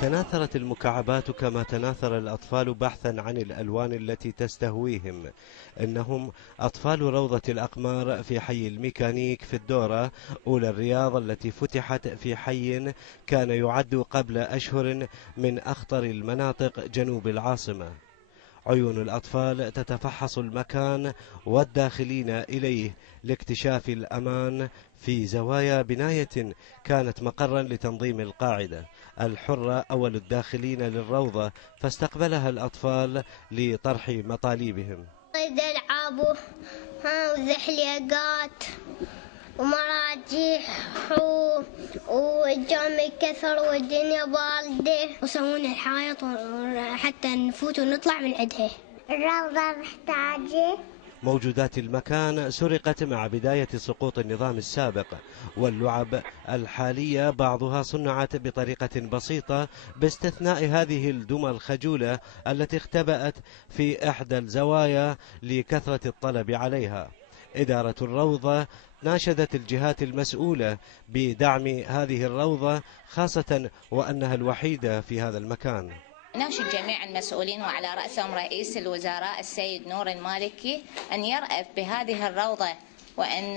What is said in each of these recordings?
تناثرت المكعبات كما تناثر الأطفال بحثا عن الألوان التي تستهويهم. إنهم أطفال روضة الأقمار في حي الميكانيك في الدورة أولى الرياض، التي فتحت في حي كان يعد قبل أشهر من أخطر المناطق جنوب العاصمة. عيون الأطفال تتفحص المكان والداخلين إليه لاكتشاف الأمان في زوايا بناية كانت مقرا لتنظيم القاعدة الحرة أول الداخلين للروضة، فاستقبلها الأطفال لطرح مطالبهم. ألعاب وزحليقات ومراجيح والجامع كثر والدنيا باردة وسوون الحائط حتى نفوت ونطلع من عندها. الروضة محتاجة. موجودات المكان سرقت مع بداية سقوط النظام السابق، واللعب الحالية بعضها صنعت بطريقة بسيطة باستثناء هذه الدمى الخجولة التي اختبأت في إحدى الزوايا لكثرة الطلب عليها. إدارة الروضة ناشدت الجهات المسؤولة بدعم هذه الروضة، خاصة وأنها الوحيدة في هذا المكان. ناشد جميع المسؤولين وعلى رأسهم رئيس الوزراء السيد نور المالكي أن يرأف بهذه الروضة، وأن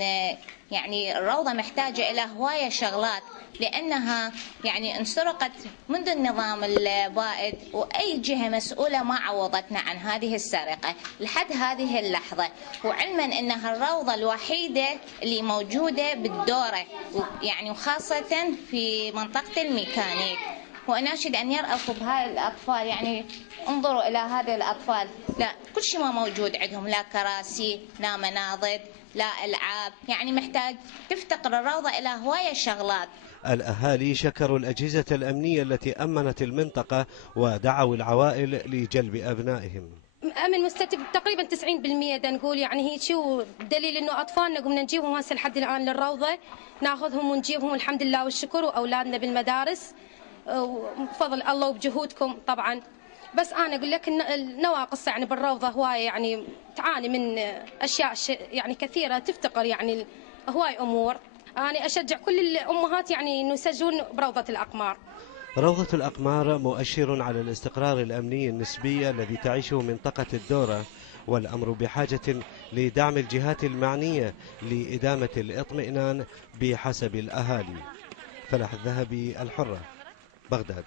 الروضة محتاجة إلى هواية شغلات، لأنها انسرقت منذ النظام البائد، وأي جهة مسؤولة ما عوضتنا عن هذه السرقة لحد هذه اللحظة. وعلما أنها الروضة الوحيدة اللي موجودة بالدورة، وخاصة في منطقة الميكانيك. وأناشد أن يرأفوا بهاي الأطفال، انظروا إلى هذه الأطفال، لا كل شيء ما موجود عندهم، لا كراسي لا مناضد لا ألعاب، محتاج تفتقر الروضة إلى هواية شغلات. الأهالي شكروا الأجهزة الأمنية التي أمنت المنطقة ودعوا العوائل لجلب أبنائهم. أمن مستتب تقريبا 90% دا نقول، هيك شو دليل إنه أطفالنا قمنا نجيبهم هسه لحد الآن للروضة، ناخذهم ونجيبهم الحمد لله والشكر، وأولادنا بالمدارس وبفضل الله وبجهودكم طبعا. بس أنا أقول لك النواقص بالروضة هواية، تعاني من أشياء كثيرة، تفتقر هواي أمور. أنا أشجع كل الأمهات إنه يسجلون بروضة الأقمار. روضة الأقمار مؤشر على الاستقرار الأمني النسبي الذي تعيشه منطقة الدورة، والأمر بحاجة لدعم الجهات المعنية لإدامة الإطمئنان بحسب الأهالي. فلاح الذهبي، الحرة، بغداد.